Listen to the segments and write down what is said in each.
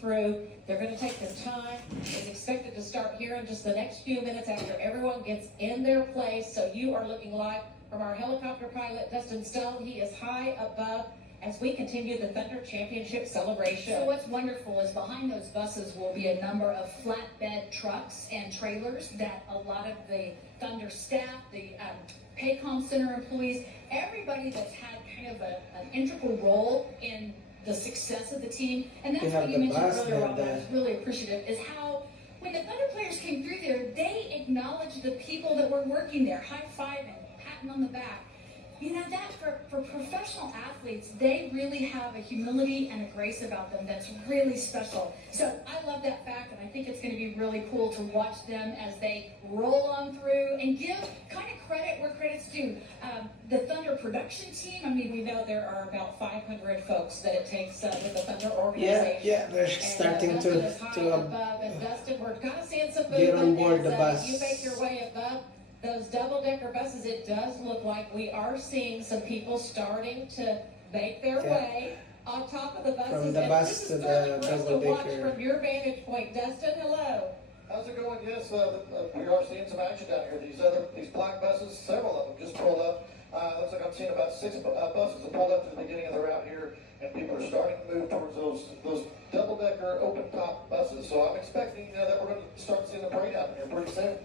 through. They're going to take their time. It's expected to start here in just the next few minutes after everyone gets in their place. So you are looking live from our helicopter pilot, Dustin Stone. He is high above as we continue the Thunder Championship celebration. So what's wonderful is behind those buses will be a number of flatbed trucks and trailers that a lot of the Thunder staff, the Paycom Center employees, everybody that's had kind of an integral role in the success of the team. And that's what you mentioned earlier, Rob, I was really appreciative, is how when the Thunder players came through there, they acknowledged the people that were working there, high-fiving, patting on the back. You know, that for professional athletes, they really have a humility and a grace about them that's really special. So I love that fact, and I think it's going to be really cool to watch them as they roll on through and give kind of credit where credit's due. The Thunder production team, I mean, we know there are about 500 folks that it takes with the Thunder organization. Yeah, they're starting and, to above, and Dustin, we're kind of seeing some get on movement board the as bus. you make your way above those double-decker buses. It does look like we are seeing some people starting to make their way on top of the buses. From the bus to the double-decker. From your vantage point, Dustin, hello. How's it going? Yes, we are seeing some action down here. These black buses, several of them just pulled up. Looks like I'm seeing about 6 buses that pulled up to the beginning of the route here, and people are starting to move towards those double-decker open-top buses. So I'm expecting that we're going to start seeing the parade out here pretty soon.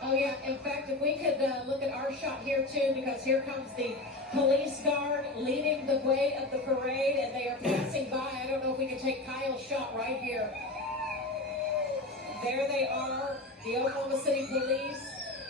Oh yeah, in fact, if we could look at our shot here too, because here comes the police guard leading the way of the parade, and they are passing by. I don't know if we can take Kyle's shot right here. There they are, the Oklahoma City Police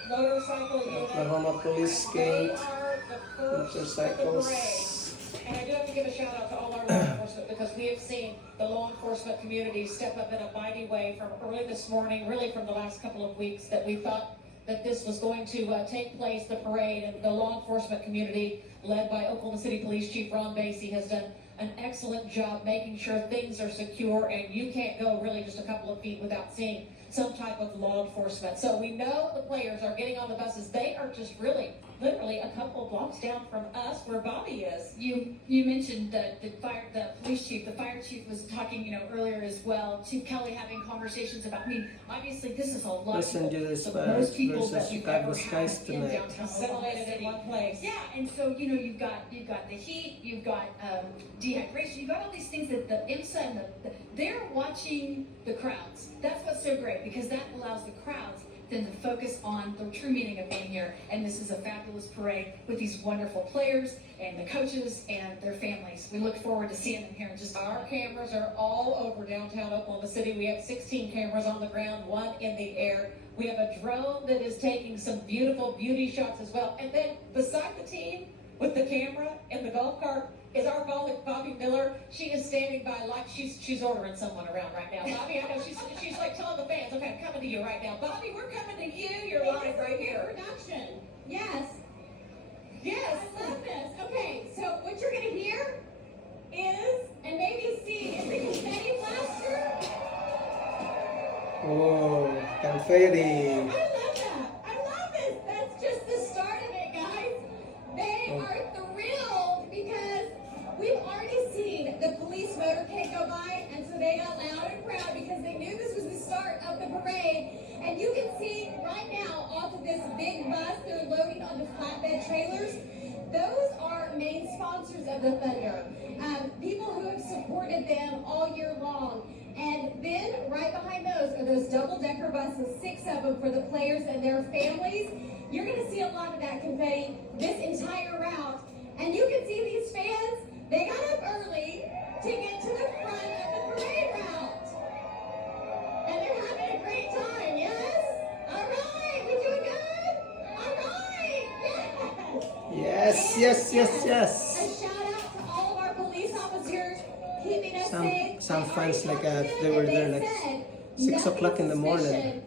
motorcycle unit. Oklahoma Police They Skate, are the first motorcycles. of the parade. And I do have to give a shout out to all our law enforcement, because we have seen the law enforcement community step up in a mighty way from early this morning, really from the last couple of weeks, that we thought that this was going to take place, the parade, and the law enforcement community, led by Oklahoma City Police Chief Ron Basie, has done an excellent job making sure things are secure, and you can't go really just a couple of feet without seeing some type of law enforcement. So we know the players are getting on the buses. They are just really, literally a couple of blocks down from us where Bobby is. You mentioned the police chief, the fire chief was talking, earlier as well, Chief Kelly having conversations about, obviously this is a lot Los of Angeles the most people versus that we've Chicago ever Skies had in tonight. downtown Oklahoma Assimilated in City. one place. Yeah, and so you've got the heat, you've got dehydration, you've got all these things that the IMSA and they're watching the crowds. That's what's so great, because that allows the crowds then to focus on the true meaning of being here. And this is a fabulous parade with these wonderful players and the coaches and their families. We look forward to seeing them here in just Our cameras are all over downtown Oklahoma City. We have 16 cameras on the ground, 1 in the air. We have a drone that is taking some beautiful beauty shots as well. And then beside the team with the camera and the golf cart is our Bobby Miller. She is standing by like she's ordering someone around right now. Bobby, I know she's like telling the fans, okay, I'm coming to you right now. Bobby, we're coming to you. You're live right here. Production. Yes. Yes. I love this. Okay, so what you're going to hear is, and maybe see, is the confetti blaster. Oh, confetti. I love that. I love it. That's just the start of it, guys. They are thrilled because we've already seen the police motorcade go by, and so they got loud and proud because they knew this was the start of the parade. And you can see right now off of this big bus, they're loading onto flatbed trailers. Those are main sponsors of the Thunder. People who have supported them all year long. And then right behind those are those double-decker buses, 6 of them for the players and their families. You're going to see a lot of that confetti this entire route. And you can see these fans, they got up early to get to the front of the parade route. And they're having a great time, yes? All right, we doing good? All right, yes! Yes. A shout out to all of our police officers keeping us safe. Some They fans already like talked they were and there like said 6 o'clock in the morning.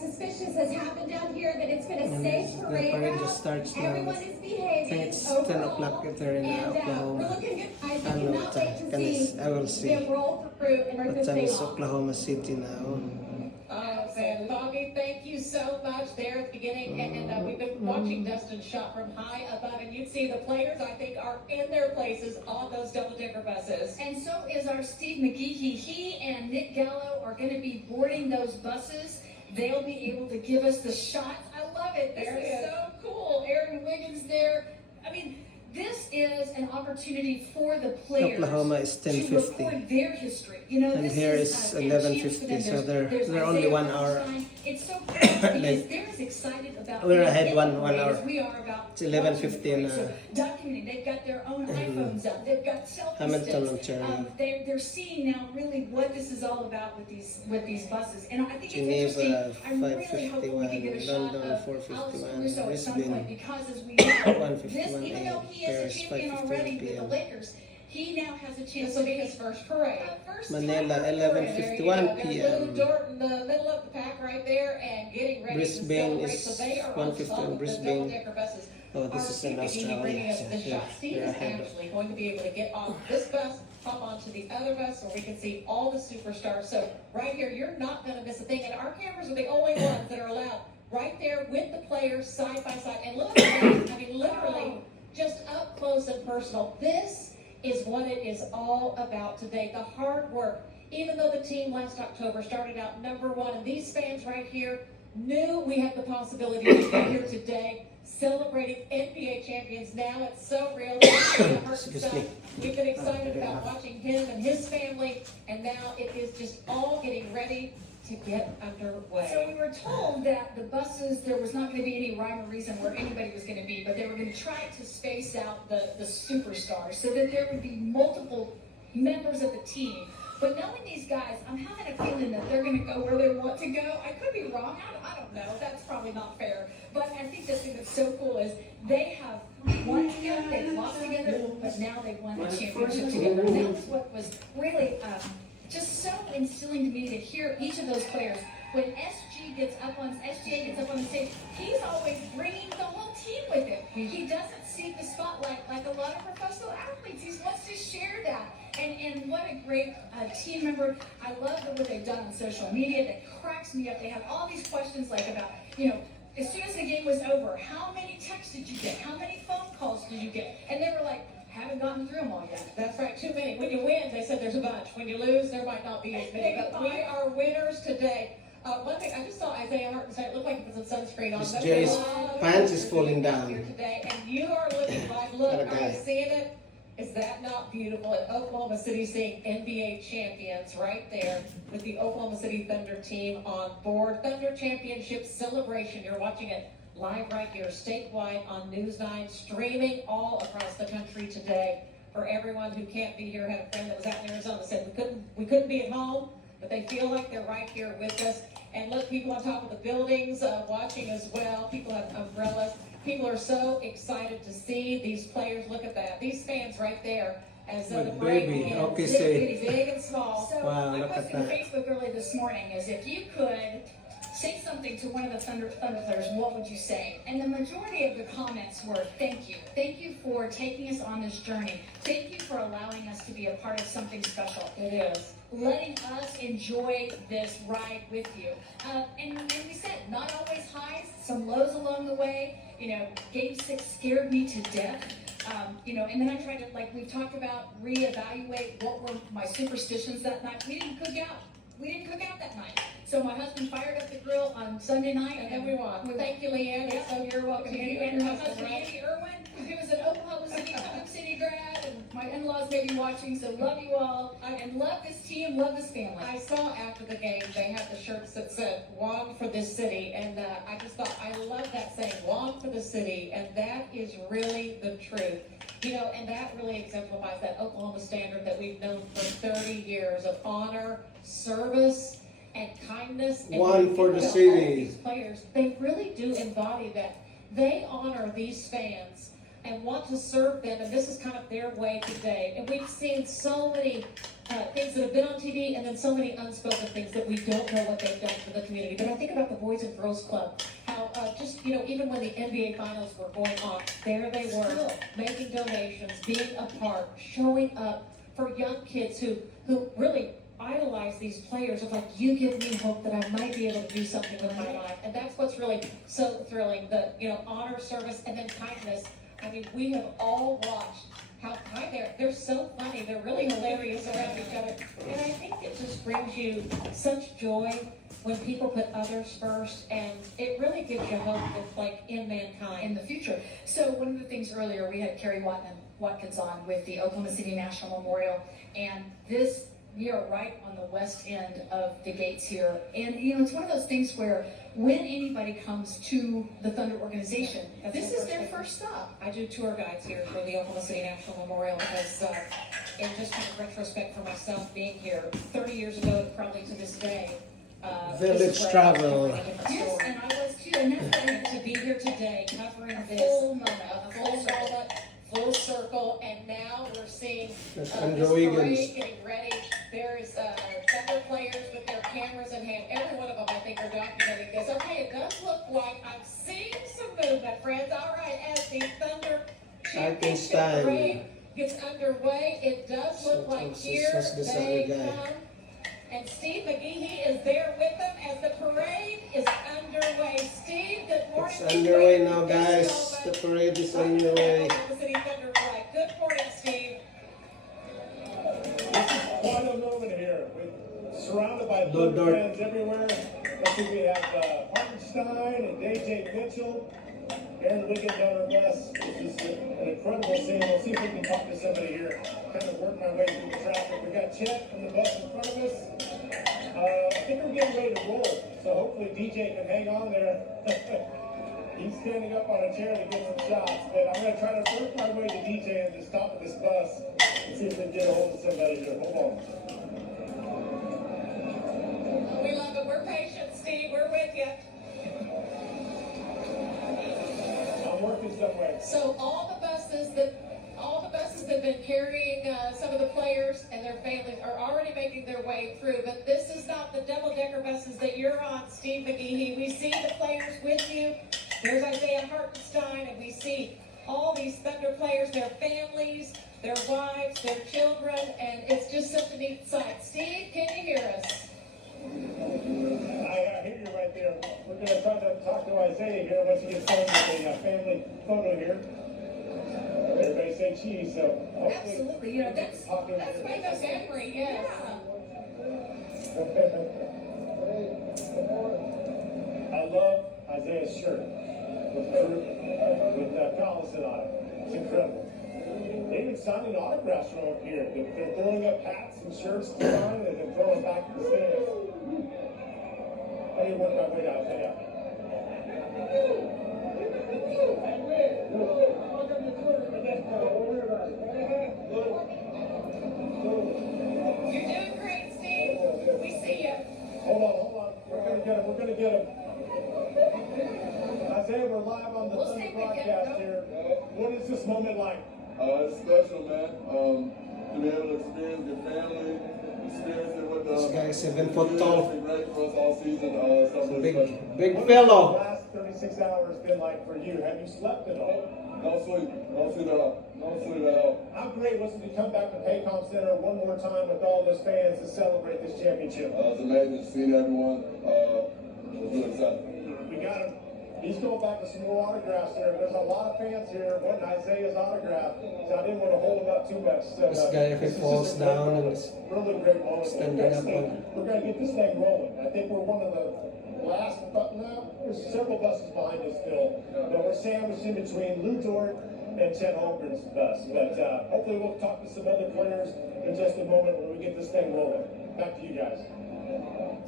Suspicious has happened down here, that it's been a And safe the parade parade route. just starts now. Everyone is I behaving. think it's overall. 10 o'clock if they're in And we're Oklahoma. looking good. I I don't know cannot what wait time. to see I will see. them roll through and rip What this time thing is off. Oklahoma City now? man. Bobby, thank you so much there at the beginning. And we've been watching Dustin shot from high above, and you'd see the players, I think, are in their places on those double-decker buses. And so is our Steve McGeehee. He and Nick Gallo are going to be boarding those buses. They'll be able to give us the shots. I love it. This There it is is. so cool. Aaron Wiggins there. I mean, this is an opportunity for the players Oklahoma is to 10:50. record their history. You know, And this here is is a chance for them. 11:50, so There's they're only Isaiah 1 hour. Hartenstein. It's so cool because Like, they're as excited about we're being ahead in one the hour. parade as we are about It's 11:50 watching the and, parade. So documenting, they've got their own iPhones up, they've got selfie Hamilton, sticks. Ontario. They're seeing now really what this is all about with these buses, and I think it's Geneva, interesting. I'm really hoping we can get a 5:51, shot London, of 4:51, Alex Caruso at some Brisbane, point because as we know, 1:51 this even though he is Paris, a champion 5:51 already with the PM. Lakers, he now has a chance This to will be be his first parade. first Manila, time. 11:51 There's PM. Lou Dort in the middle of the pack right there and getting ready Brisbane to celebrate. is So they are on 1:51 top of the Brisbane. double-decker buses. Oh, this is in Our Steve McGeehee bringing us Australia. this Yeah, shot. Steve they're is ahead. actually going to be able to get off this bus, hop onto the other bus, where we can see all the superstars. So right here, you're not going to miss a thing. And our cameras are the only ones that are allowed right there with the players side by side. And look at that. I mean, literally just up close and personal. This is what it is all about today. The hard work. Even though the team last October started out #1, and these fans right here knew we had the possibility to be here today celebrating NBA champions. Now it's so real. Excuse me. We've been excited about watching him and his family, and now it is just all getting ready to get underway. So we were told that the buses, there was not going to be any rhyme or reason where anybody was going to be, but they were going to try to space out the superstars so that there would be multiple members of the team. But knowing these guys, I'm having a feeling that they're going to go where they want to go. I could be wrong. I don't know. That's probably not fair. But I think the thing that's so cool is they have won together, they've lost together, but now they've won the championship together. And that was what was really just so instilling to me to hear each of those players. When SGA gets up on the stage, he's always bringing the whole team with him. He doesn't seek the spotlight like a lot of professional athletes. He wants to share that. And what a great team member. I love what they've done on social media. That cracks me up. They have all these questions like about, as soon as the game was over, how many texts did you get? How many phone calls did you get? And they were like, haven't gotten through them all yet. That's right, too many. When you win, they said there's a bunch. When you lose, there might not be as many. But we are winners today. One thing, I just saw Isaiah Hartenstein. It looked like it was in sunscreen on. Miss But Jay's a lot of pants people is falling out down. here today, and you are looking like, look, Got a are you guy. seeing it? Is that not beautiful? At Oklahoma City, seeing NBA champions right there with the Oklahoma City Thunder team on board. Thunder Championship celebration. You're watching it live right here, statewide on News 9, streaming all across the country today. For everyone who can't be here, I had a friend that was out in Arizona said we couldn't be at home, but they feel like they're right here with us. And look, people on top of the buildings watching as well. People have umbrellas. People are so excited to see these players. Look at that. These fans right there as the With parade baby. begins. Okay, say. Big and small. So Wow, I look at posted on that. Facebook early this morning is if you could say something to one of the Thunder players, what would you say? And the majority of the comments were, thank you. Thank you for taking us on this journey. Thank you for allowing us to be a part of something special. It is. Letting us enjoy this ride with you. And we said, not always highs, some lows along the way. Game 6 scared me to death. And then I tried to, like we've talked about, reevaluate what were my superstitions that night. We didn't cook out that night. So my husband fired up the grill on Sunday night, And then we won. Thank you, Leanne. Yep. So you're welcome. You And my your husband, husband, right? Andy Irwin, who is an Oklahoma City grad, and my in-laws may be watching, so love you all. And love this team, love this family. I saw after the game they had the shirts that said "Won for this city," and I just thought I love that saying "Won for the city," and that is really the truth. And that really exemplifies that Oklahoma standard that we've known for 30 years of honor, service, and kindness. And One for the all city. These players, they really do embody that. They honor these fans and want to serve them, and this is kind of their way today. And we've seen so many things that have been on TV, and then so many unspoken things that we don't know what they've done for the community. But I think about the Boys and Girls Club, how even when the NBA Finals were going on, there they were, making donations, being a part, showing up for young kids who really idolize these players of like, you give me hope that I might be able to do something with my life. And that's what's really so thrilling, the, honor, service, and then kindness. I mean, we have all watched how kind they're so funny. They're really hilarious around each other. And I think it just brings you such joy when people put others first, and it really gives you hope that's like in mankind. in the future. So one of the things earlier, we had Kerry Watkins on with the Oklahoma City National Memorial, and we are right on the west end of the gates here. And it's one of those things where when anybody comes to the Thunder organization, this is their first stop. I do tour guides here for the Oklahoma City National Memorial because, in just kind of retrospect for myself being here, 30 years ago, probably to this day, Village this is where travel. I was covering a different Yes, story. and I was too, and that's And to be here today covering this full moment, a full circle, and now we're seeing That's this Andrew parade Wiggins. getting ready. There's Thunder players with their cameras in hand. Every one of them, I think, are documenting this. Okay, it does look like I'm seeing some movement, friends. All right, as the Thunder Championship Arkansas. parade gets underway, it does look So, like so, here so, this they other guy. come. And Steve McGehee is there with them as the parade is underway. Steve, good morning. It's underway now, guys. The parade is underway. Oklahoma City Thunder flag. Good morning, Steve. Quite a moment here. We're surrounded by Lord Thunder Dart. fans everywhere. Let's see, we have Hartenstein and DJ Mitchell. Aaron Wiggins on our bus. This is an incredible scene. We'll see if we can talk to somebody here. Kind of work my way through the traffic. We got Chet from the bus in front of us. I think we're getting ready to roll. So hopefully DJ can hang on there. He's standing up on a chair to get some shots. But I'm going to try to work my way to DJ and just stop at this bus and see if we can get a hold of somebody here. Hold on. We love it. We're patient, Steve. We're with you. I'm working somewhere. So all the buses that have been carrying some of the players and their families are already making their way through. But this is not the double-decker buses that you're on, Steve McGehee. We see the players with you. There's Isaiah Hartenstein, and we see all these Thunder players, their families, their wives, their children, and it's just such a neat sight. Steve, can you hear us? I hear you right there. We're going to try to talk to Isaiah here once he gets done with the family photo here. Everybody say cheese, so hopefully. Absolutely, that's That's my memory, yes. I love Isaiah's shirt with Collison on it. It's incredible. They even signing autographs from up here. They're throwing up hats and shirts to sign and then throwing back to the stands. Let me work my way to Isaiah. You're doing great, Steve. We see you. Hold on. We're gonna get him. Isaiah, we're live on the We'll Thunder stay with you. broadcast here. What is this moment like? It's special, man. To be able to experience your family, experience it with This guy is 7 it's foot tall. been great for us all season. Something Big, special. big What has fellow. the last 36 hours been like for you? Have you slept at all? No sleep. No sleep at all. No sleep at all. How great was it to come back to Paycom Center one more time with all those fans to celebrate this championship? It's amazing seeing everyone. It's really exciting. We got him. He's going back to some more autographs here. There's a lot of fans here wanting Isaiah's autograph, so I didn't want to hold him up too much. So, This guy, if he this is falls just a down really, and is really great moment. standing Next up thing, on- we're going to get this thing rolling. I think we're one of the last, but now there's several buses behind us still. But we're sandwiched in between Lou Dort and Chet Holmgren's bus. But hopefully we'll talk to some other players in just a moment when we get this thing rolling. Back to you guys.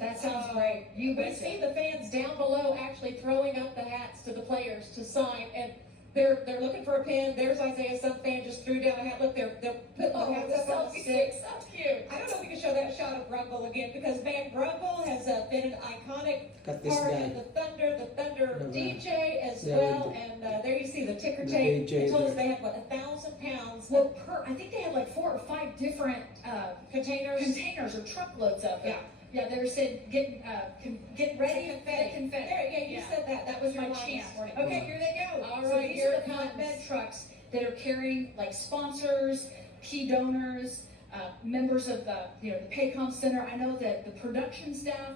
That sounds great. You We bet. see the fans down below actually throwing up the hats to the players to sign, and they're looking for a pin. There's Isaiah. Some fan just threw down a hat. Look, they're putting the hats up on the stick. So cute. I don't know if we can show that shot of Brungle again because Van Brungle has been an iconic Got this part guy. of the Thunder The DJ as yeah, well. And there you see the ticker the tape. DJ They told us there. they had what 1,000 pounds Well, I think they had like 4 or 5 different containers. containers or truckloads of them. Yeah. Yeah, they were saying get ready for Confetti. confetti. There, yeah, you said that. That was Your my line chance. this morning. Okay, here they go. All So right, these here are it the comes. flatbed trucks that are carrying like sponsors, key donors, members of the Paycom Center. I know that the production staff,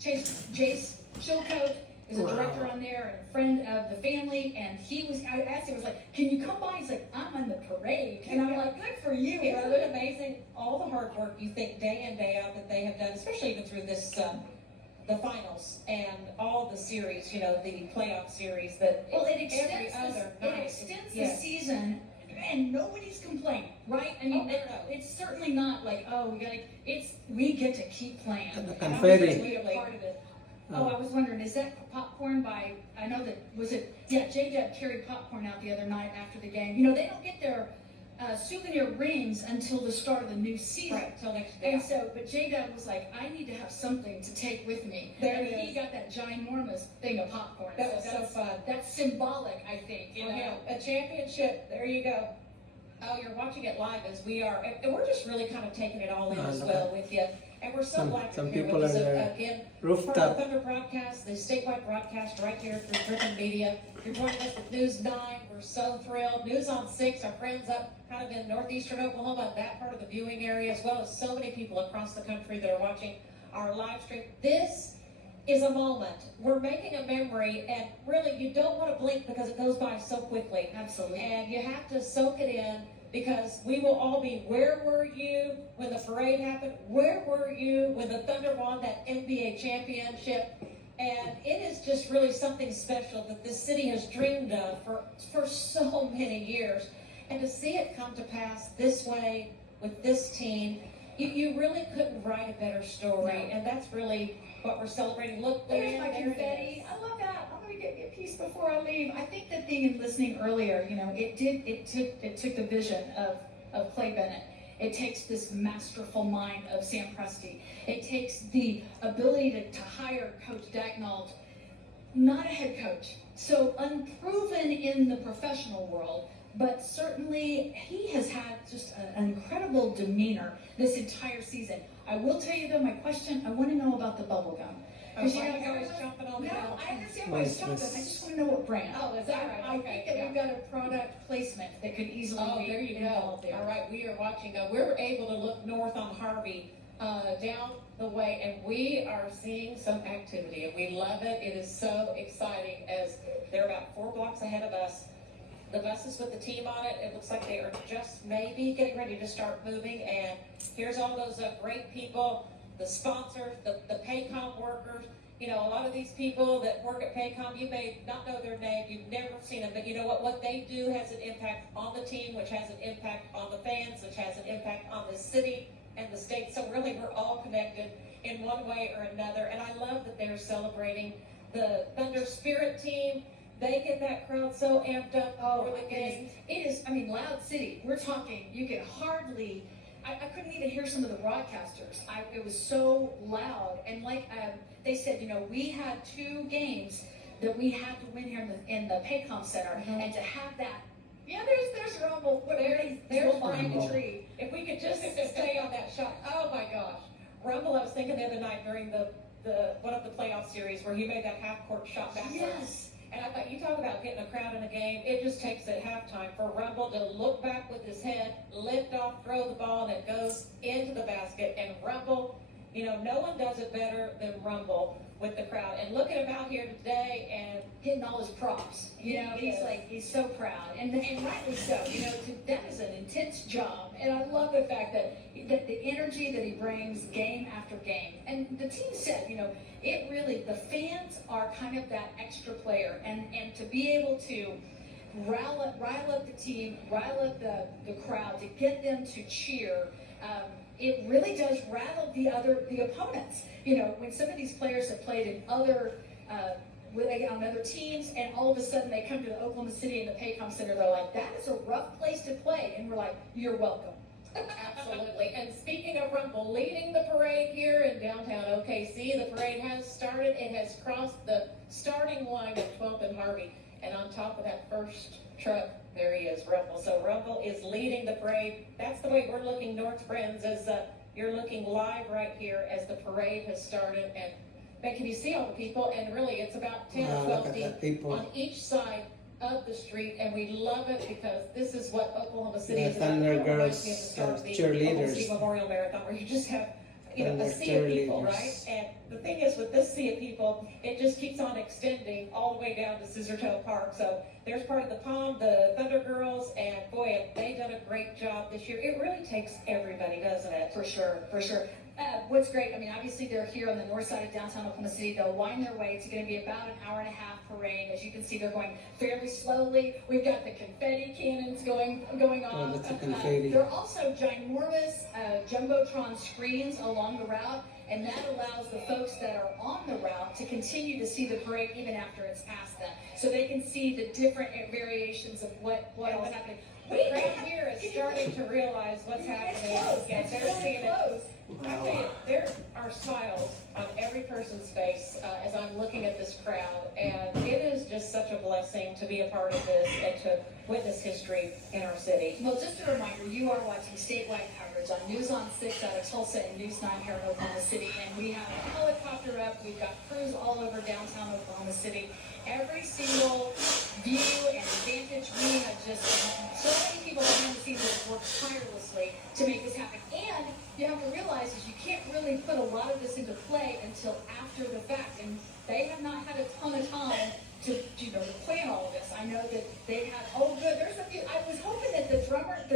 Jace Chilcote is a director on there and a friend of the family, and I asked him, I was like, can you come by? He's like, I'm on the parade, and I'm like, good for you, Isn't brother. it amazing, all the hard work you think day in, day out that they have done, especially even through this, the finals and all the series, the playoff series that Well, it every extends, other it night. extends the Yes. season, and nobody's complaining, right? I mean, Oh, no. it's certainly not like, oh, we get to keep playing. And the And confetti. we get a part of it. Oh, I was wondering, is that popcorn by, I know that, J-Deb carried popcorn out the other night after the game. They don't get their souvenir rings until the start of the new season. Right, till next day. And so, but J-Deb was like, I need to have something to take with me. There and it he is. got that ginormous thing of popcorn. That was so fun. That's symbolic, I think. For him, a championship, there you go. Oh, you're watching it live as we are, and we're just really kind of taking it all in Ah, as look well at- with you. And we're so Some- glad some you're here people with us are there. again. Rooftop. For the Thunder broadcast, the statewide broadcast right here through Driven Media. You're joining us with News 9. We're so thrilled. News on 6, our friends up kind of in northeastern Oklahoma, that part of the viewing area, as well as so many people across the country that are watching our live stream. This is a moment. We're making a memory, and really, you don't want to blink because it goes by so quickly. Absolutely. And you have to soak it in, because we will all be, where were you when the parade happened? Where were you when the Thunder won that NBA championship? And it is just really something special that this city has dreamed of for so many years. And to see it come to pass this way with this team, you really couldn't write a better story. No. And that's really what we're celebrating. Look, There's my there it confetti. is. I love that. I'm gonna get a piece before I leave. I think the thing in listening earlier, it took the vision of Clay Bennett. It takes this masterful mind of Sam Presti. It takes the ability to hire Coach Dagnall, not a head coach, so unproven in the professional world, but certainly he has had just an incredible demeanor this entire season. I will tell you though, my question, I want to know about the bubble gum. Because Why are you always jumping on no, that? I understand why it's chocolate. I just want to know what brand. Oh, is that right? I Okay, think that yeah. we've got a product placement that could easily Oh, be there you go. involved there. All right, we are watching. We're able to look north on Harvey, down the way, and we are seeing some activity, and we love it. It is so exciting as they're about 4 blocks ahead of us. The buses with the team on it, it looks like they are just maybe getting ready to start moving, and here's all those great people, the sponsors, the Paycom workers. A lot of these people that work at Paycom, you may not know their name, you've never seen them, but you know what? What they do has an impact on the team, which has an impact on the fans, which has an impact on the city and the state. So really, we're all connected in one way or another. And I love that they're celebrating the Thunder Spirit team. They get that crowd so amped up for the game. It is, Loud City. We're talking, you could hardly, I couldn't even hear some of the broadcasters. It was so loud. And like they said, we had 2 games that we had to win here in the Paycom Center. And to have that, there's Rumble. There's behind the Rumble. tree. If we could just stay on that shot. Oh my gosh. Rumble, I was thinking the other night during the one of the playoff series where he made that half-court shot backwards. Yes. And I thought, you talk about getting a crowd in a game, it just takes at halftime for Rumble to look back with his head, lift off, throw the ball, and it goes into the basket. And Rumble, no one does it better than Rumble with the crowd. And look at him out here today, and Getting all his props. He's so proud. And rightly so. That is an intense job. And I love the fact that the energy that he brings game after game. And the team said, it really, the fans are kind of that extra player. And to be able to rile up the team, rile up the crowd, to get them to cheer, it really does rattle the opponents. When some of these players have played in other when they get on other teams, and all of a sudden they come to the Oklahoma City and the Paycom Center, they're like, that is a rough place to play. And we're like, you're welcome. absolutely. And speaking of Rumble, leading the parade here in downtown OKC, the parade has started. It has crossed the starting line at 12th and Harvey. And on top of that first truck, there he is, Rumble. So Rumble is leading the parade. That's the way we're looking, North Friends, as you're looking live right here as the parade has started. And can you see all the people? And really, it's about 10 or Wow, 12 look at deep that people. on each side of the street, and we love it because this is what Oklahoma City The is about. Thunder It reminds Girls, me of the start of the cheerleaders. Oklahoma City Memorial Marathon, where you just have, you know, a Thunder sea of people, cheerleaders. right? And the thing is, with this sea of people, it just keeps on extending all the way down to Scissortail Park. So there's part of the pond, the Thunder Girls, and boy, have they done a great job this year. It really takes everybody, doesn't it? For sure, for sure. What's great, I mean, obviously they're here on the north side of downtown Oklahoma City. They'll wind their way. It's going to be about an hour and a half parade. As you can see, they're going fairly slowly. We've got the confetti cannons going off. that's the confetti. There are also ginormous jumbotron screens along the route, and that allows the folks that are on the route to continue to see the parade even after it's past them. So they can see the different variations of what all is happening. The crowd here is starting to realize what's happening. Yeah, they're seeing it. I tell you, there are smiles on every person's face as I'm looking at this crowd, and it is just such a blessing to be a part of this and to witness history in our city. Well, just a reminder, you are watching statewide coverage on News on 6 out of Tulsa and News 9 here in Oklahoma City. And we have a helicopter up. We've got crews all over downtown Oklahoma City. Every single view and advantage, we have just so many people behind the scenes that have worked tirelessly to make this happen. And you have to realize is you can't really put a lot of this into play until after the fact. And they have not had a ton of time to plan all of this. I know that they have, oh good, there's a few, I was hoping that the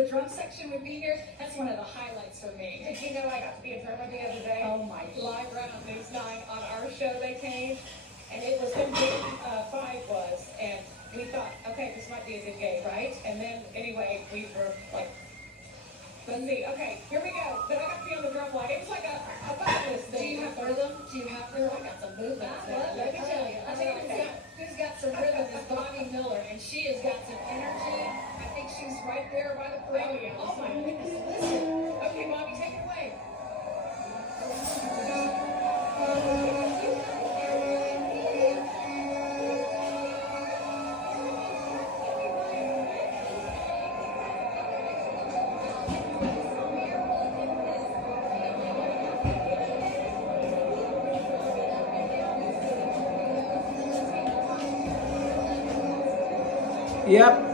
drum section would be here. That's one of the highlights for me. Did you know I got to be a drummer the other day? Oh my Live right on News 9 on our show they came, and it was when Game 5 was, and we thought, okay, this might be a good game, right? And then, anyway, we were like, let's see, okay, here we go. Then I got to be on the drum line. It was like a bucket list Do thing. you have rhythm? Do you have rhythm? I got some movement. Let me tell you, I think who's got some rhythm is Bobby Miller, and she has got some energy. I think she's right there by the parade. Oh my goodness, listen. Okay, Bobby, take it away.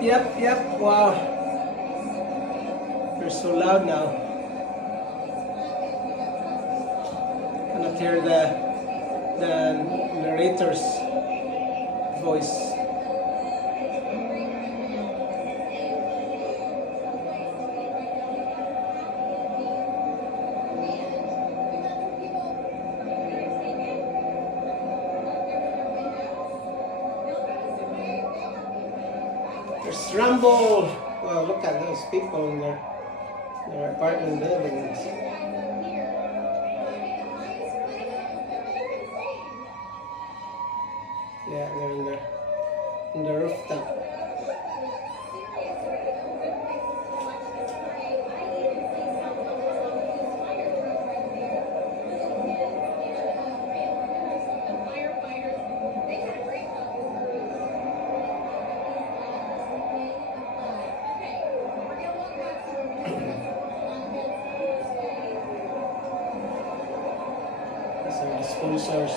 Yep. Wow. They're so loud now. Cannot hear the narrator's voice. There's rumble. Wow, look at those people in their apartment buildings. Yeah, they're in the rooftop. These are the sponsors.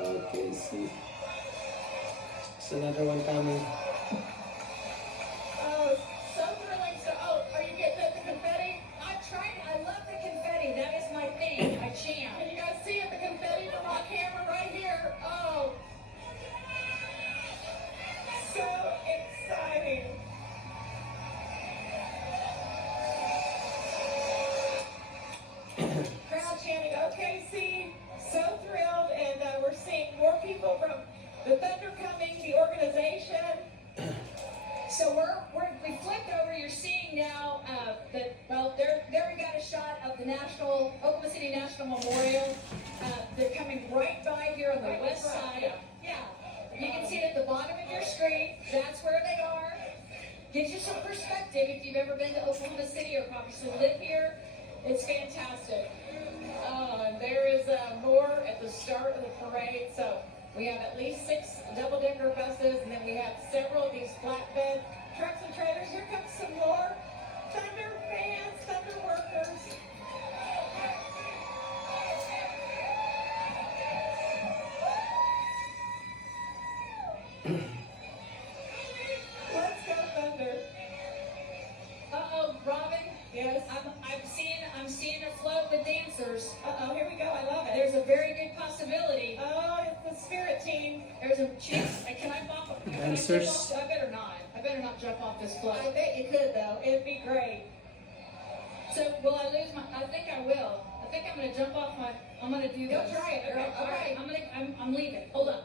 OKC. There's another one coming. Oh, so thrilling. So, are you getting the confetti? I'm trying. I love the confetti. That is my thing. I jam. Can you guys see it? The confetti from our camera right here. Oh, so exciting. Crowd chanting OKC. So thrilled, and we're seeing more people from the Thunder coming, the organization. So we flipped over. You're seeing now that there we got a shot of the Oklahoma City National Memorial. They're coming right by here on the west side. Yeah, you can see it at the bottom of your screen. That's where they are. Gives you some perspective if you've ever been to Oklahoma City or obviously live here. It's fantastic. And there is more at the start of the parade. So we have at least 6 double-decker buses, and then we have several of these flatbed trucks and trailers. Here comes some more Thunder fans, Thunder workers. Let's go Thunder. Uh-oh, Robin, Yes. I'm seeing a float with dancers. Uh-oh, here we go. I love it. There's a very good possibility. Oh, it's the spirit team. There's a chance. Can I bump? Can I jump Dancers. off? I better not. I better not jump off this I float. bet you could, though. It'd be great. So will I lose my? I think I will. I think I'm gonna jump off my. I'm gonna do Go this. try it, girl. Okay, all right. I'm leaving. Hold on.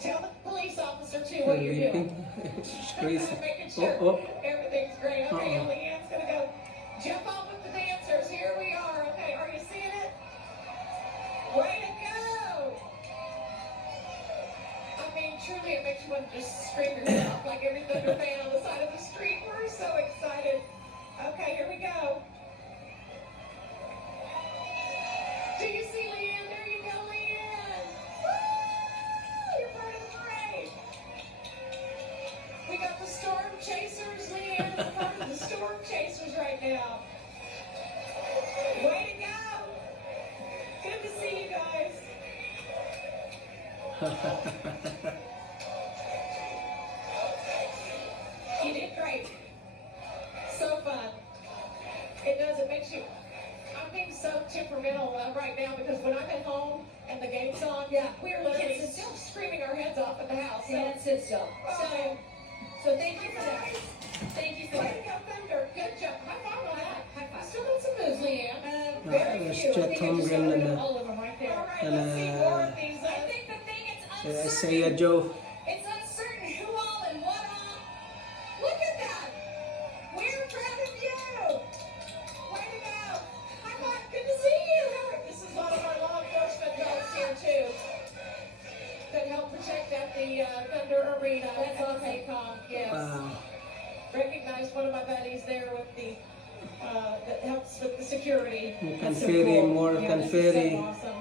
Tell the police officer, too, what you're doing. It's crazy. Making sure Oh, everything's great. Okay, Uh-oh. Leanne's gonna go jump off with the dancers. Here we are. Okay, are you seeing it? Way to go! I mean, truly, it makes you want to just scream yourself like every Thunder fan on the side of the street. We're so excited. Okay, here we go. Do you see Leanne? There you go, Leanne. Woo! You're part of the parade. We got the storm chasers, Leanne. We're part of the storm chasers right now. Way to go! Good to see you guys. You did great. So fun. It does. It makes you. I'm being so temperamental right now because when I'm at home and the game's on, Yeah. we're literally Yes. still screaming our heads off at the house. So, And sit still. okay. So thank you for that. Thank you for Way to that. go, Thunder. Good job. High five on that. High five. Still got some moves, Leanne. Very there's few. I Chet think I just got Holmgren rid and of all of them right there. All right, And, let's see more of these. I think the thing it's uncertain. Isaiah Joe. It's uncertain who all and what all. Look at that. We're proud of you. Way to go. High five. Good to see you. This is one of our law enforcement dogs here, too. That help protect at the Thunder Arena. That's on Paycom. Yes. Wow. Recognized one of my buddies there with the, that helps with the security. That's so Confetti, cool. more Yeah, this is confetti. so awesome.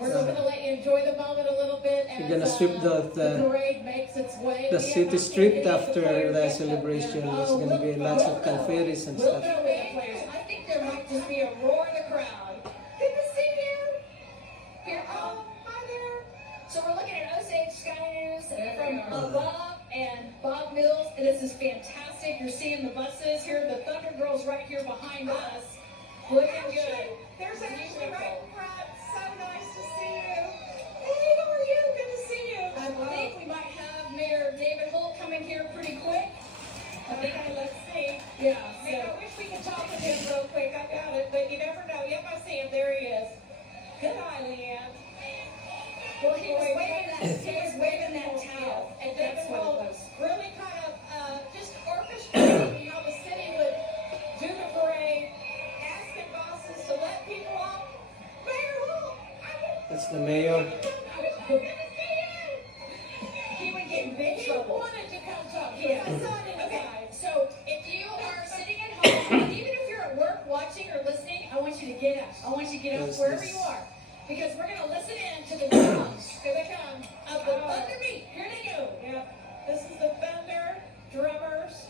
We're just gonna let you enjoy the moment a little bit as We're gonna sweep the parade makes its way. the We have city about street 50 after players the that- celebration. Oh, There's gonna be lots of confettis and we'll stuff. go with the players. I think there might just be a roar in the crowd. Good to see you. Here, Oh, hi there. so we're looking at Osage Sky News from we are. Bob and Bob Mills. And this is fantastic. You're seeing the buses here. The Thunder Girls right here behind us. Looking good. There's Ashley right in front. So nice to see you. Hey, how are you? Good to see you. I think we might have Mayor David Holt coming here pretty quick. I think Okay, let's see. Yeah, Hey, so I wish we could talk with him real quick. I doubt it, but you never know. Yep, I see him. There he is. Good eye, Leanne. well, he was waving that towel. And That's David what it Holt was. really kind of just orchestrating how the city would do the parade, asking bosses to let people off. Mayor Holt, That's the mayor. good to see you. He would get in big He trouble. wanted to come talk to Yeah. us. I saw it in his Okay, eyes. so if you are sitting at home, even if you're at work watching or listening, I want you to get up. I want you to get up Yes, wherever yes. you are. Because we're going to listen in to the drums Here they come. of the Thunder Beat. Here they go. Yep. This is the Thunder drummers.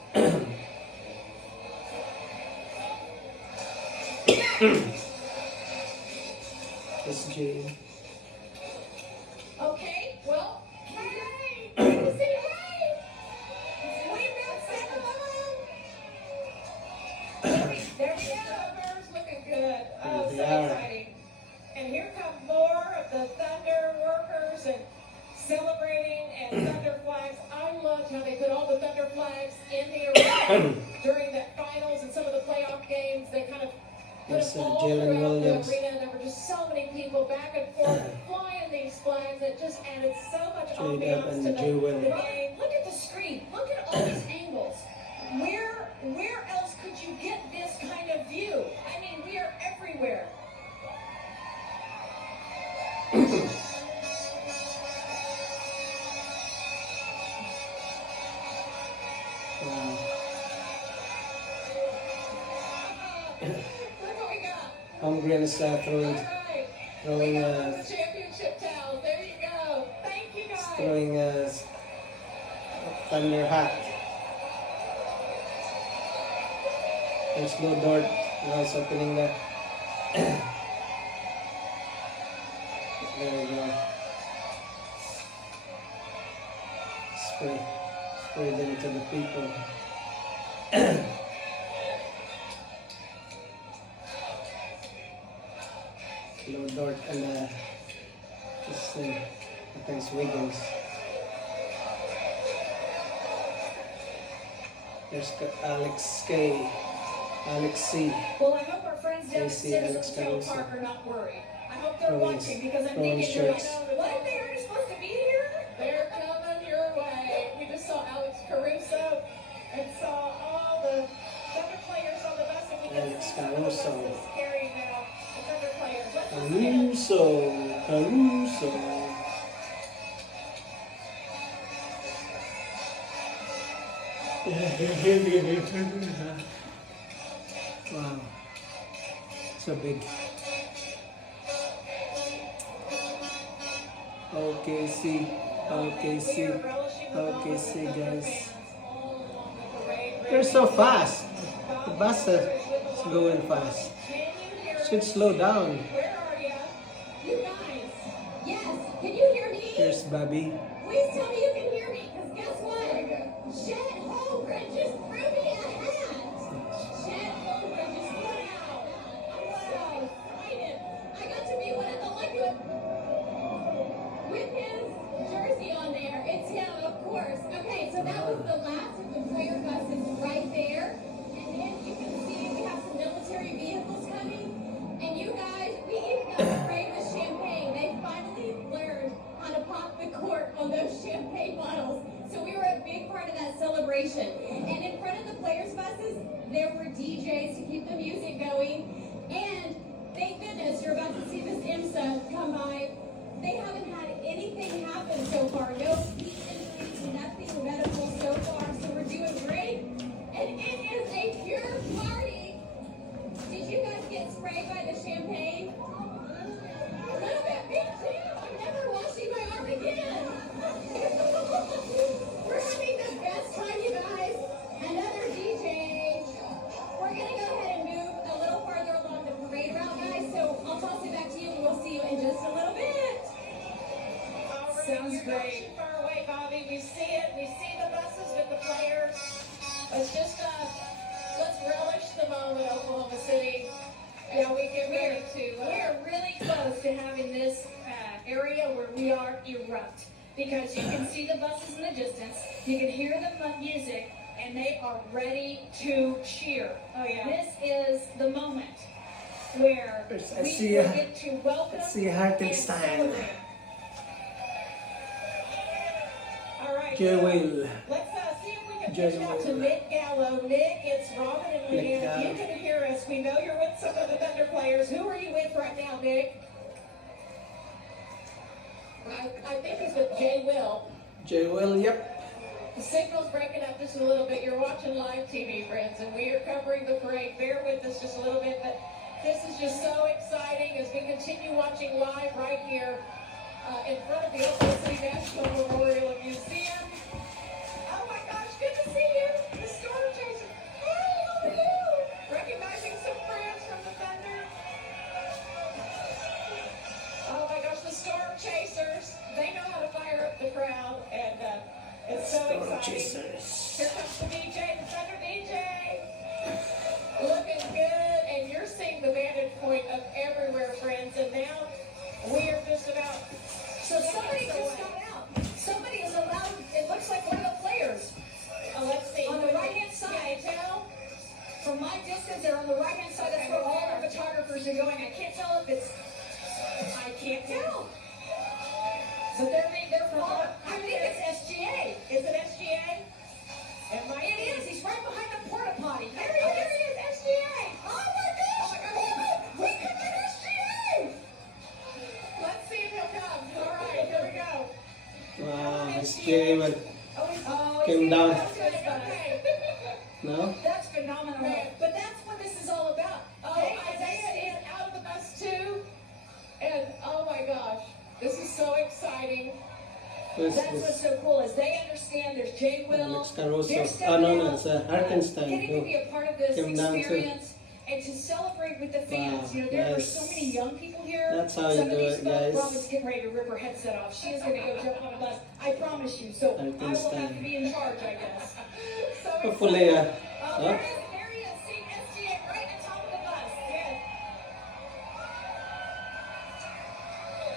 It's Jane. Okay, well, Hey! Good to see you. Hey! We've got seven of them. there we go. Drummers looking good. Oh, so They are. exciting. And here come more of the Thunder workers and celebrating and Thunder flags. I loved how they put all the Thunder flags in the arena during the finals and some of the playoff games. They kind of put Yes, them all Jalen throughout Williams. the arena. And there were just so many people back and forth flying these flags. It just added so much J-Dub ambiance and to the Jewel. game. Look at the screen. Look at all these angles. Where else could you get this kind of view? I mean, we are everywhere. Wow. Look Holmgren is throwing All right. throwing We got the championship towel. There you go. Thank you guys. throwing thunder hat. There's Lou Dort. Now it's opening there. There we go. Spray them to the people. Lou Dort and this thing. I think it's Wiggins. There's Alex K. Alex C. Well, I hope our friends down at Casey, Alex Citizens Hill Caruso. Park are not worried. I hope they're Throwing- watching because I'm throwing thinking, they're like, shirts. what if they aren't supposed to be here? They're coming your way. We just saw Alex Caruso and saw all the Thunder players on the bus, and we can Alex see some of the Caruso. buses carrying now the Thunder players. Let's just Caruso. Wow. So big. OKC. Guys. They're so fast. The bus is going fast. Should slow down. Where are you? You guys, yes, can you hear me? Here's Bobby. Please tell me you can hear me, because guess what? Chet Holmgren just threw me a hat. Chet Holmgren just went out. I'm so excited. I got to be one of the lucky ones with his jersey on there. It's him, of course. Okay, so that was the last of the player buses right there. And then you can see we have some military vehicles coming. And you guys, we even got sprayed with champagne. They finally learned how to pop the cork on those champagne bottles. So we were a big part of that celebration. And in front of the players' buses, there were DJs to keep the music going. And thank goodness you're about to see this IMSA come by. They haven't had anything happen so far. No heat injuries, nothing medical so far. So we're doing great. And it is a pure party. Did you guys get sprayed by the champagne? A little bit, me too. I'm never washing my arm again. We're having the best time, you guys. Another DJ. We're gonna go ahead and move a little farther along the parade route, guys. So I'll toss it back to you, and we'll see you in just a little bit. All right, Sounds you're great. not too far away, Bobby. We see it. We see the buses with the players. It's just let's relish the moment, Oklahoma City. And we get ready to. We're really close to having this area where we are erupt because you can see the buses in the distance, you can hear the music, and they are ready to cheer. Oh, yeah. This is the moment where I we see will a- get to welcome I see a and Hartenstein. celebrate. All right. Jay so Will. Let's see if we can Jay pitch out to Will. Nick Gallo. Nick, it's Robin and Nick Leanne. If Gallo. you can hear us, we know you're with some of the Thunder players. Who are you with right now, Nick? I think he's with Jay Will. Jay Will, yep. The signal's breaking up just a little bit. You're watching live TV, friends, and we are covering the parade. Bear with us just a little bit, but this is just so exciting as we continue watching live right here in front of the Oklahoma City National Memorial Museum. Oh my gosh, good to see you. The Storm Chasers. Hey, how are you? Recognizing some friends from the Thunder. Oh my gosh, the Storm Chasers. They know how to fire up the crowd, and it's so Storm exciting. Chasers. Here comes the DJ, the Thunder DJ. Looking good, and you're seeing the vantage point of everywhere, friends. And now we are just about. So somebody just got out. Somebody is allowed, it looks like one of the players. Let's see. On the right-hand side. Can you tell? From my distance, they're on the right-hand side. That's where all the photographers are going. I can't tell if it's, I can't tell. but they're following. I think it's SGA. Is it SGA? It might It be. is. He's right behind the porta potty. There he is, SGA. Oh my gosh! We could get SGA. Let's see if he'll come. All right, here we go. Wow, it's Jay Will. Oh, Came he's down. that's good. Okay. No? That's phenomenal. But that's what this is all about. Oh, They- Isaiah is out of And oh my gosh, this is so exciting. Who's That's what's this? so cool is they understand there's J. Will. Alex Caruso. They're Oh stepping no, out, it's Hartenstein. getting to be a part of this Came down too. experience and to celebrate with the fans. Wow, You know, there are yes. so many young people here. That's how you Some of do these it, folks, guys. Robin's getting ready to rip her headset off. She is going to go jump on a bus. I promise you. So I will have to Hartenstein. be in charge, I guess. So Hopefully, Oh, huh? there he is. See SGA right at the top of the bus.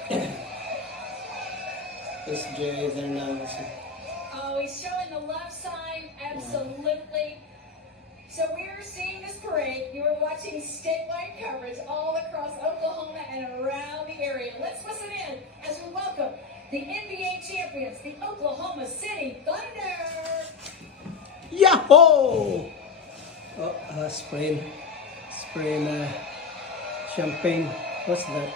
Good. This Jay there now. So. Oh, he's showing the love sign. Absolutely. So we are seeing this parade. You are watching statewide coverage all across Oklahoma and around the area. Let's listen in as we welcome the NBA champions, the Oklahoma City Thunder. Yahoo! Oh, spraying champagne. What's that?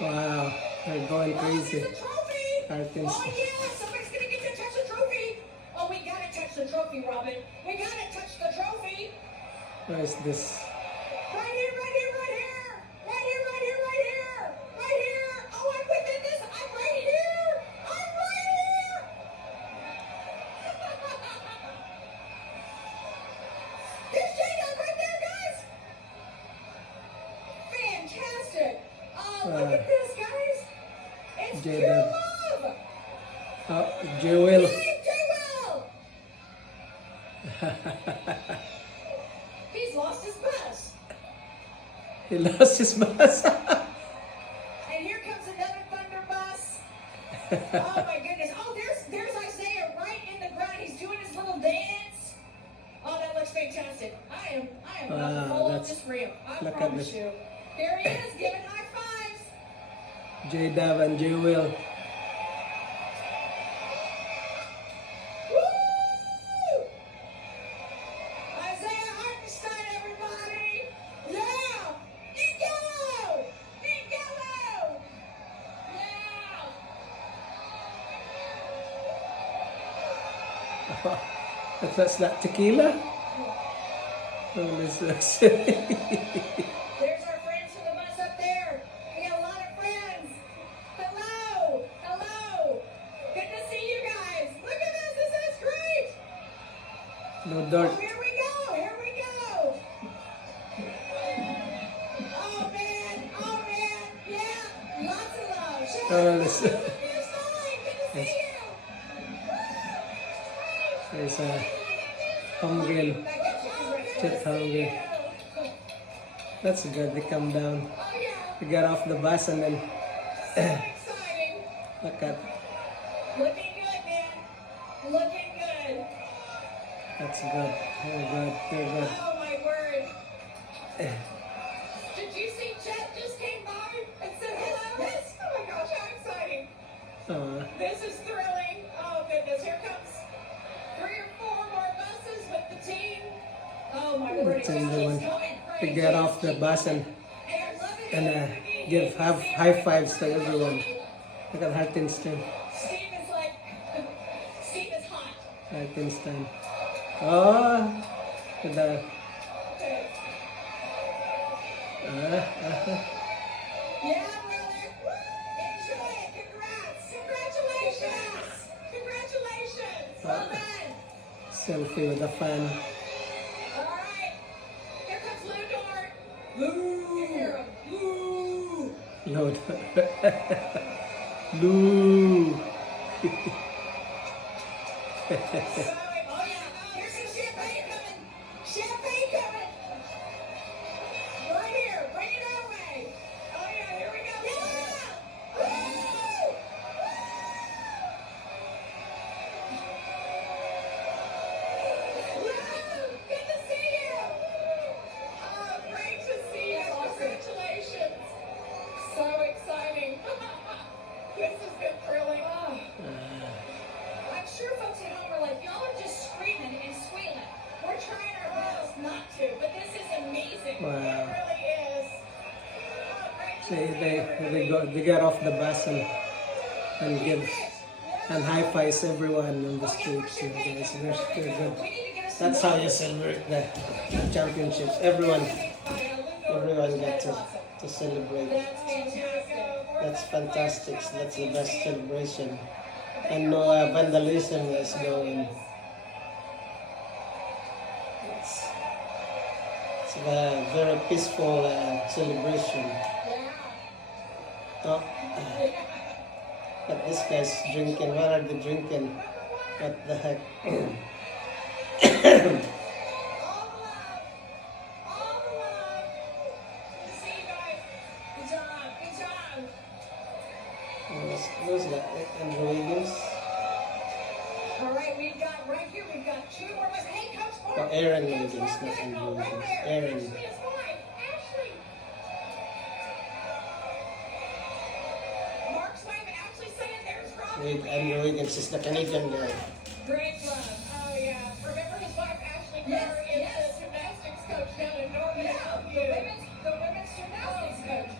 Wow, they're going Oh, crazy. there's a trophy. Hartenstein. Oh, yeah. Somebody's going to get to touch the trophy. Oh, we got to touch the trophy, Robin. We got to touch the trophy. Where is this? Right here, right here, right here. Right here, right here, right here. Right here. Oh, I'm within this. I'm right here. I'm right here. There's Jada right there, guys. Fantastic. Oh, look at this, guys. It's pure Jada. love. Oh, Jewel. Yay, J-Will. He's lost his bus. He lost his bus. And here comes another Thunder bus. Oh my goodness. Oh, there's Isaiah right in the ground. He's doing his little dance. Oh, that looks fantastic. I am about to Wow, roll up that's- this ramp. I look at promise this. you. There he is, giving high fives. J-Dab and Jewel. Woo! Isaiah Hartenstein, everybody. Yeah. Get yellow. Get yellow. Yeah. That's that tequila? Oh, this is There's our friends from the bus up there. We got a lot of friends. Hello. Hello. Good to see you guys. Look at this. This is great. no Oh, dirt. here we go. Here we go. Oh, man. Oh, man. Yeah. Lots of love. Show Oh, this- your sign. Good to see you. There's a hungry. Just hungry. That's good. They come down. Oh, yeah. They get off the bus and then So exciting. look at. Looking good, man. Looking good. That's good. They're good. They're good. Oh my word. Did you see Chet just came by and said hello? Yes. Oh my gosh, how exciting. This is thrilling. Oh goodness, here comes 3 or 4 more buses with the team. Oh my word, it just It's keeps everyone. going They crazy. get off the bus and Hey, I love it. give high fives to everyone. Look at Hartenstein. Steve is like, Steve is hot. Hartenstein. Oh, the. Okay. Uh-huh. Yeah, brother. Enjoy it. Congrats. Congratulations. Congratulations. Well done. Selfie with a fan. All right. Here comes Lou Dort. Lou. You hear him. Lou. Lord. Lou. Oh, yeah. Here's some champagne coming. Champagne coming. Right here. Bring it our way. Oh, yeah. Here we go. Yeah. Woo! Woo! Good to see you. Oh, great to see you. Congratulations. So exciting. This has been thrilling. Wow. really is. See, they get off the bus and give and high fives everyone on the streets. You know, guys, they're good. That's how you celebrate the championships. Everyone get to celebrate. That's fantastic. That's fantastic. That's the best celebration. And no vandalism is going. It's a very peaceful celebration. Oh, but this guy's drinking. What are they drinking? What the heck? All the love. All the love. Good to see you guys. Good job. Good job. Who's that? Andrew Wiggins? All right, we've got right here, we've got two more. Hey, Coach Mark. Oh, Aaron Coach Wiggins, Mark not Gagnon, Andrew right Wiggins. there. Aaron. Ashley is fine. Ashley. Mark's waving. Ashley saying there's Robin. Wait, Andrew Wiggins is the Canadian guy. Great love. Oh, yeah. Remember his wife, Ashley Carter, is the gymnastics coach down in Norman. The women's gymnastics coach.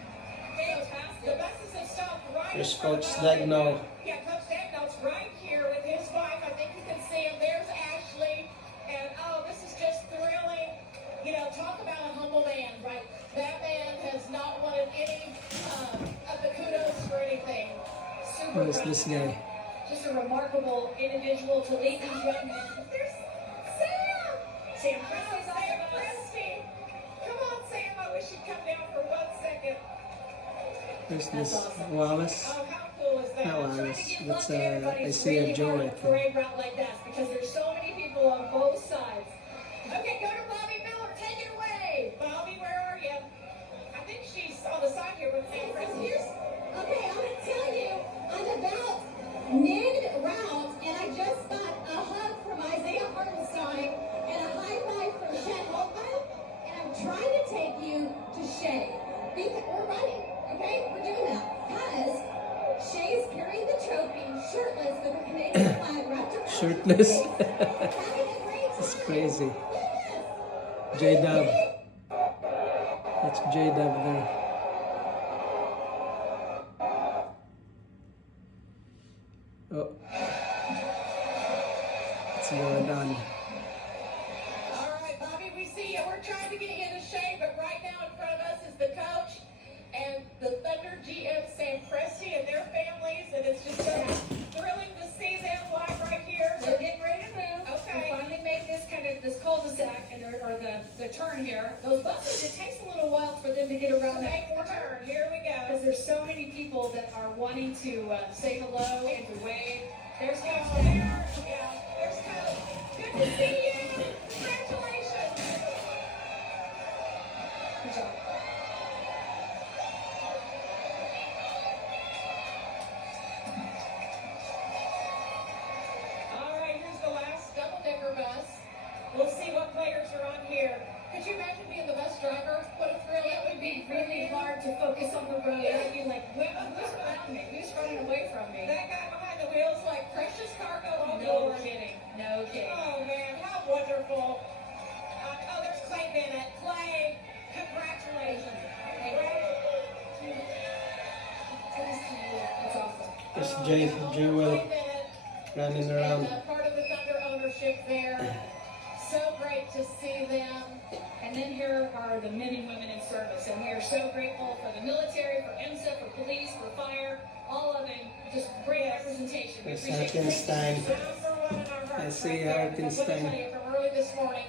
Fantastic. The buses have stopped right There's in front Coach of Dagno. Yeah, Coach Dagnall's right here with his wife. I think you can see him. There's Ashley. And, oh, this is just thrilling. You know, talk about a humble man, right? That man has not wanted any of the kudos for anything. Super Who is proud this of him. guy? Just a remarkable individual to lead these young men. There's Sam! Sam Oh, Presti's off Sam the bus. Presti. Come on, Sam. I wish you'd come down for 1 second. Who's That's this? awesome. Wallace? Oh, how cool is that? Not Trying Wallace. to give That's love to everybody I is see really a Joe, hard I on a think. parade route like that because there's so many people on both sides. Okay, go to Bobby Miller. Take it away. Bobby, where are you? I think she's on the side here with Sam Presti. Okay, I'm gonna tell you, I'm about mid-route, and I just got a hug from Isaiah Hartenstein and a high five from Shed Holtwell, and I'm trying to take you to Shay. We're running, okay? We're doing that. Because Shay's carrying the trophy shirtless with a Canadian flag wrapped around her Shirtless? waist, having a great That's time. crazy. Yes. J-Dub. That's J-Dub there. Oh. What's going on? All right, Bobby, we see you. We're trying to get you into shape, but right now in front of us is the coach and the Thunder GM Sam Presti and their families, and it's just so thrilling to see them live right here. They're getting ready to move. Okay. We finally made this cul-de-sac and the turn here. Those buses, it takes a little while for them to get around that Make the corner. turn. Here we go. Because there's so many people that are wanting to say hello and to wave. There's Oh, Coach there. there. Yeah, there's Coach. Good to see you. Congratulations. Good job. All right, here's the last double-decker bus. We'll see what players are on here. Could you imagine being the bus driver? What a thrill It would be really hard to focus on the road. I'd be like, who's around me? Who's running away from me? That guy behind the wheels like precious cargo on No board. kidding. No kidding. Oh man, how wonderful. Oh, there's Clay Bennett. Clay, congratulations. That's awesome. There's Clay J-Will Bennett. running around. And part of the Thunder ownership there. So great to see them. And then here are the men and women in service, and we are so grateful for the military, for IMSA, for police, for fire, all of them. Just great representation. We There's appreciate it. Hartenstein. Number one in our hearts I see right there. Hartenstein. Let me tell you, from early this morning,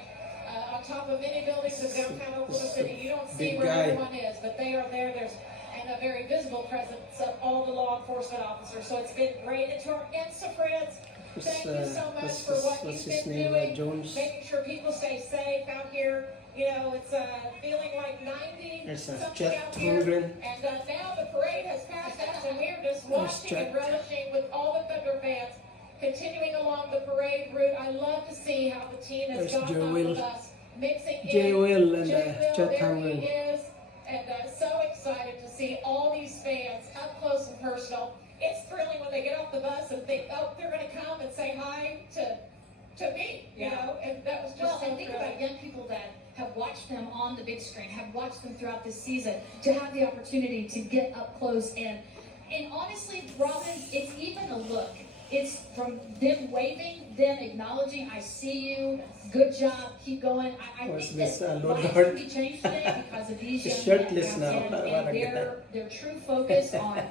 on top of many buildings in downtown Oklahoma City, you don't see Big where guy. everyone is, but they are there. There's and a very visible presence of all the law enforcement officers. So it's been great. And to our IMSA friends, thank you so much for what What's you've his been name? doing, Jones? making sure people stay safe out here. You know, it's feeling like 90 There's a something Chet out here. Holmgren. And now the parade has passed us, and we're just There's watching Chet. and relishing with all the Thunder fans continuing along the parade route. I love to see how the team has There's gone Joe off Will. with us, mixing in. J-Will and J-Will, Chet there Holmgren. he is, and so excited to see all these fans up close and personal. It's thrilling when they get off the bus and think, oh, they're going to come and say hi to me, you Yeah. know, and that was just Well, so and think thrilling. about young people that have watched watched them on the big screen, have watched them throughout this season, to have the opportunity to get up close and honestly, Robin, it's even a look. It's from them waving, them acknowledging, I see you, good job, keep going. I What's think this, that Lord lives Lord? can be changed today because of these He's young shirtless men now. and their true focus on,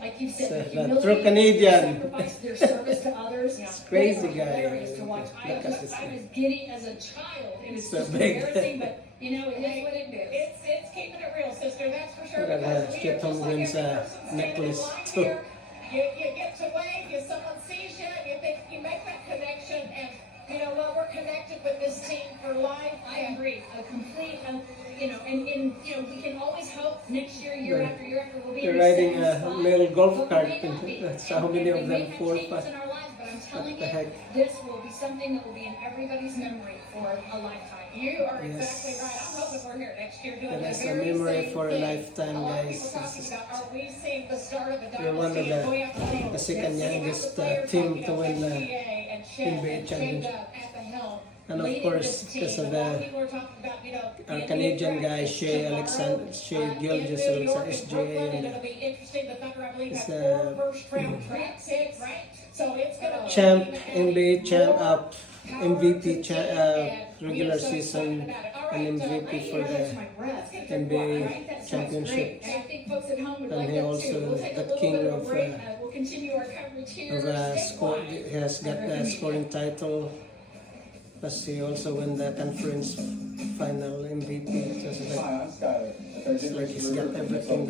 like you said, So, the the humility, true Canadian. their sacrifice, their service to others. It's crazy, They were guy. hilarious to watch. I Look at this was guy. giddy as a child, and it's So just big. embarrassing, but it is what it is. It's keeping it real, sister, that's for sure. Look at because that, we are Skip just like Holmgren's, every person standing in necklace, line too. here. You get to wave, someone sees you, you think you make that connection, and you know what, we're connected with this team for life. I agree. A complete, and we can always hope next year, year Right. after year after, we'll be They're in the riding same a spot. male golf But we cart, may and not be. that's And how many we of may them, have 4 or changes 5. in our lives, but I'm telling the you, heck? this will be something that will be in everybody's memory for a lifetime. You are Yes. exactly right. I'm hoping we're here next year doing It the is a very memory same for a thing. lifetime, A lot of guys. people talking This is- about, are we seeing the start of a dynasty? You're one of and going after things? the second Yes, we have youngest the players team like, to win the SGA and Chet NBA and championship. Jacob at the helm. And of leading course, this team. because of A lot the- people are talking about, our the Canadian NBA guy, draft Shea tomorrow, Alexander, Shea in Gilgeous New York Alexander, and SGA, Brooklyn, and it'll be interesting. The Thunder, I believe, it's, have 4 first-round draft picks, right? So it's going to champ, NBA champ, MVP, regular season, and MVP for the NBA championship. And I think folks at home would And like he that also too. We'll take a the little king bit of a of, break. We'll continue our coverage here. Score, statewide. he has got the scoring title. Plus, he also won the conference final MVP. So it's like, Hi, I'm Skyler. it's like he's got everything